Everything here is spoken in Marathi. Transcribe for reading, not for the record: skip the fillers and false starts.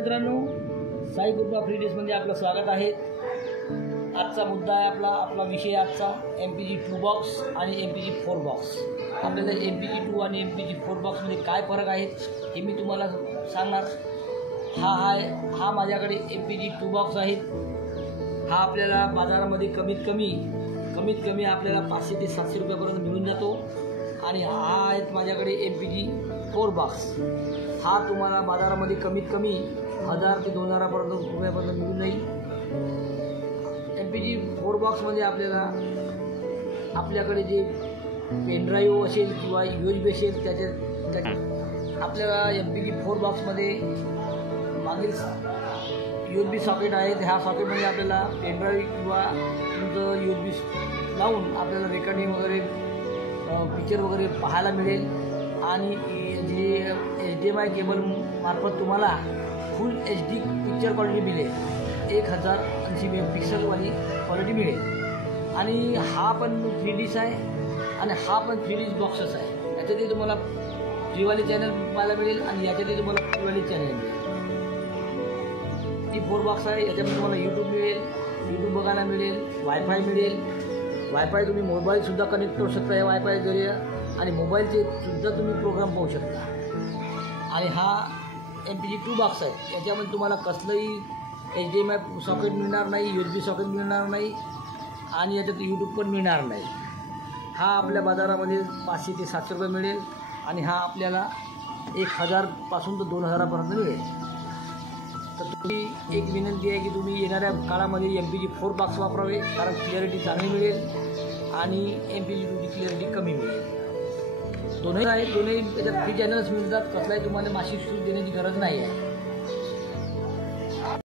मित्रांनो, साई कृपा फ्री डिशमध्ये आपलं स्वागत आहे। आजचा मुद्दा आहे आपला विषय आजचा MPG 2 बॉक्स आणि MPG 4 बॉक्स। आपल्याला MPG 2 आणि MPG 4 बॉक्समध्ये काय फरक आहे हे मी तुम्हाला सांगणार। हा माझ्याकडे MPG 2 बॉक्स आहे। हा आपल्याला बाजारामध्ये कमीत कमी आपल्याला 500 ते 700 रुपयापर्यंत मिळून जातो। आणि हा आहे माझ्याकडे MPG 4 बॉक्स। हा तुम्हाला बाजारामध्ये कमीत कमी 1000 ते 2000 रुपयापर्यंत मिळून जाईल। MPG 4 बॉक्समध्ये आपल्याकडे जे पेनड्राईव्ह असेल किंवा USB असेल त्याच्या आपल्याला MPG 4 बॉक्समध्ये मागील USB सॉकेट आहे। ह्या सॉकेटमध्ये आपल्याला पेनड्राईव्ह किंवा तुमचं USB लावून आपल्याला रेकॉर्डिंग वगैरे पिक्चर वगैरे पाहायला मिळेल। आणि जे HDMI केबल मार्फत तुम्हाला फुल HD पिक्चर क्वालिटी मिळेल, 1080 मेगापिक्सलवाली क्वालिटी मिळेल। आणि हा पण 3D आहे आणि हा पण 3D बॉक्सच आहे। याच्यातही तुम्हाला फ्रीवाली चॅनल पाहायला मिळेल आणि याच्यातही तुम्हाला फ्रीवाली चॅनल मिळेल। ती 4 बॉक्स आहे। याच्यामध्ये तुम्हाला यूट्यूब मिळेल, यूट्यूब बघायला मिळेल, वायफाय मिळेल। वायफाय तुम्ही मोबाईलसुद्धा कनेक्ट करू शकता या वायफाय जरिये आणि मोबाईलचे सुद्धा तुम्ही प्रोग्राम पाहू शकता। आणि हा MPG 2 बॉक्स आहे। याच्यामध्ये तुम्हाला कसलंही HDMI सॉकेट मिळणार नाही, USB सॉकेट मिळणार नाही आणि याच्यात यूट्यूब पण मिळणार नाही। हा आपल्या बाजारामध्ये 500 ते 700 रुपये मिळेल आणि हा आपल्याला 1000 पासून तर 2000 पर्यंत मिळेल। तर तुम्ही एक विनंती आहे की तुम्ही येणाऱ्या काळामध्ये MPG 4 बॉक्स वापरावे, कारण क्लिअरिटी चांगली मिळेल आणि MPG 2ची क्लिअरिटी कमी मिळेल। दोन्ही याच्यात फ्री चॅनल्स मिळतात। कसलाही तुम्हाला मासिक शुल्क देण्याची गरज नाही आहे।